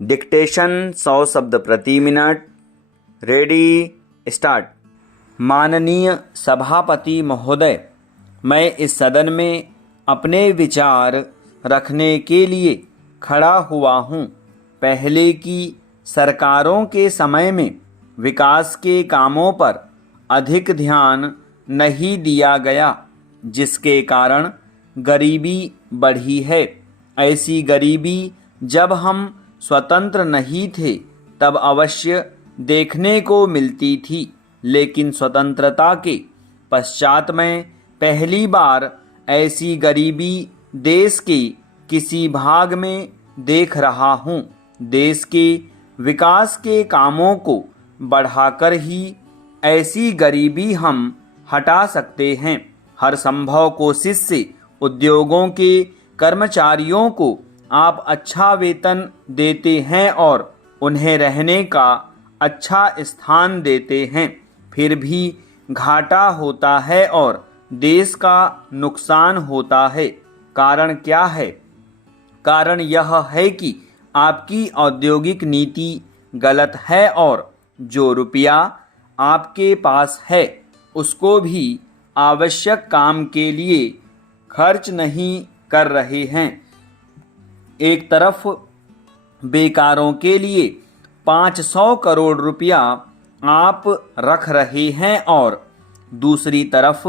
Dictation 100 शब्द प्रति minute. Ready start. माननीय सभापति महोदय, मैं इस सदन में अपने विचार रखने के लिए खड़ा हुआ हूँ। पहले की सरकारों के समय में विकास के कामों पर अधिक ध्यान नहीं दिया गया, जिसके कारण गरीबी बढ़ी है। ऐसी गरीबी जब हम स्वतंत्र नहीं थे तब अवश्य देखने को मिलती थी, लेकिन स्वतंत्रता के पश्चात में पहली बार ऐसी गरीबी देश के किसी भाग में देख रहा हूँ। देश के विकास के कामों को बढ़ाकर ही ऐसी गरीबी हम हटा सकते हैं। हर संभव कोशिश से उद्योगों के कर्मचारियों को आप अच्छा वेतन देते हैं और उन्हें रहने का अच्छा स्थान देते हैं, फिर भी घाटा होता है और देश का नुकसान होता है। कारण क्या है? कारण यह है कि आपकी औद्योगिक नीति गलत है और जो रुपया आपके पास है उसको भी आवश्यक काम के लिए खर्च नहीं कर रहे हैं। एक तरफ बेकारों के लिए 500 करोड़ रुपया आप रख रहे हैं और दूसरी तरफ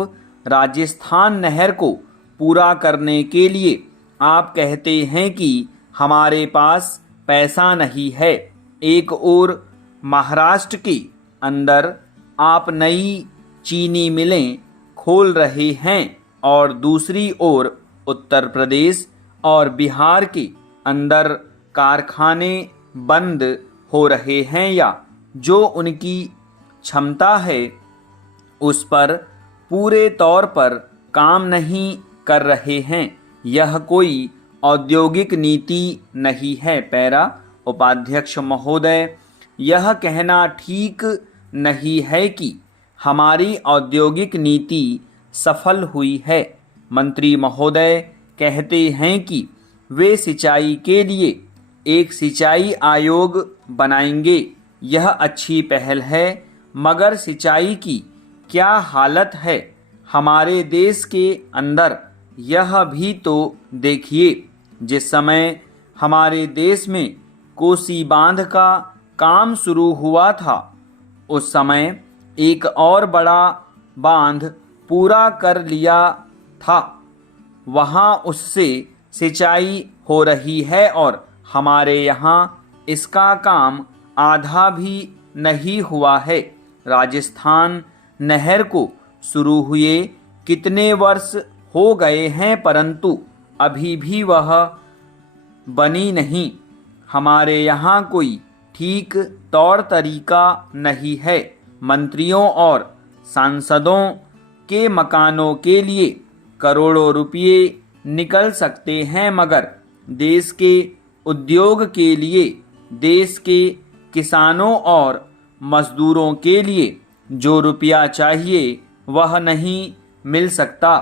राजस्थान नहर को पूरा करने के लिए आप कहते हैं कि हमारे पास पैसा नहीं है। एक ओर महाराष्ट्र के अंदर आप नई चीनी मिलें खोल रहे हैं और दूसरी ओर उत्तर प्रदेश और बिहार के अंदर कारखाने बंद हो रहे हैं या जो उनकी क्षमता है उस पर पूरे तौर पर काम नहीं कर रहे हैं। यह कोई औद्योगिक नीति नहीं है। पैरा उपाध्यक्ष महोदय, यह कहना ठीक नहीं है कि हमारी औद्योगिक नीति सफल हुई है। मंत्री महोदय कहते हैं कि वे सिंचाई के लिए एक सिंचाई आयोग बनाएंगे। यह अच्छी पहल है, मगर सिंचाई की क्या हालत है हमारे देश के अंदर, यह भी तो देखिए। जिस समय हमारे देश में कोसी बांध का काम शुरू हुआ था, उस समय एक और बड़ा बांध पूरा कर लिया था। वहाँ उससे सिंचाई हो रही है और हमारे यहाँ इसका काम आधा भी नहीं हुआ है। राजस्थान नहर को शुरू हुए कितने वर्ष हो गए हैं, परंतु अभी भी वह बनी नहीं। हमारे यहाँ कोई ठीक तौर तरीका नहीं है। मंत्रियों और सांसदों के मकानों के लिए करोड़ों रुपये निकल सकते हैं, मगर देश के उद्योग के लिए, देश के किसानों और मजदूरों के लिए जो रुपया चाहिए वह नहीं मिल सकता।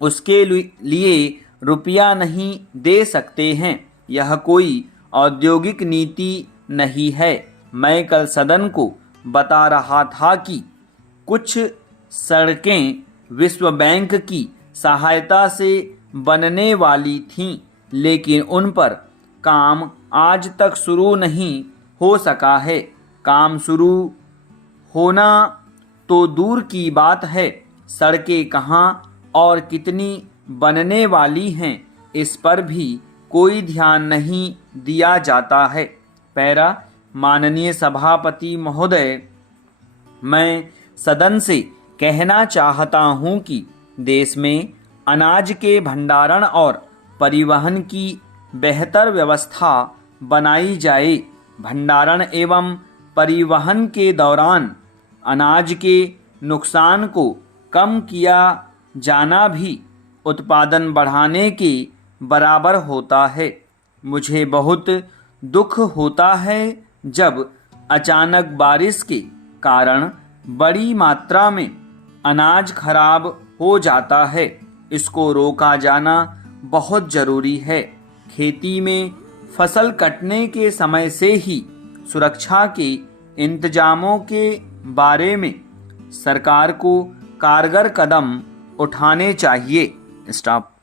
उसके लिए रुपया नहीं दे सकते हैं। यह कोई औद्योगिक नीति नहीं है। मैं कल सदन को बता रहा था कि कुछ सड़कें विश्व बैंक की सहायता से बनने वाली थीं, लेकिन उन पर काम आज तक शुरू नहीं हो सका है। काम शुरू होना तो दूर की बात है, सड़कें कहाँ और कितनी बनने वाली हैं इस पर भी कोई ध्यान नहीं दिया जाता है। पैरा माननीय सभापति महोदय, मैं सदन से कहना चाहता हूँ कि देश में अनाज के भंडारण और परिवहन की बेहतर व्यवस्था बनाई जाए। भंडारण एवं परिवहन के दौरान अनाज के नुकसान को कम किया जाना भी उत्पादन बढ़ाने के बराबर होता है। मुझे बहुत दुख होता है जब अचानक बारिश के कारण बड़ी मात्रा में अनाज खराब हो जाता है। इसको रोका जाना बहुत ज़रूरी है। खेती में फसल कटने के समय से ही सुरक्षा के इंतजामों के बारे में सरकार को कारगर कदम उठाने चाहिए। स्टॉप।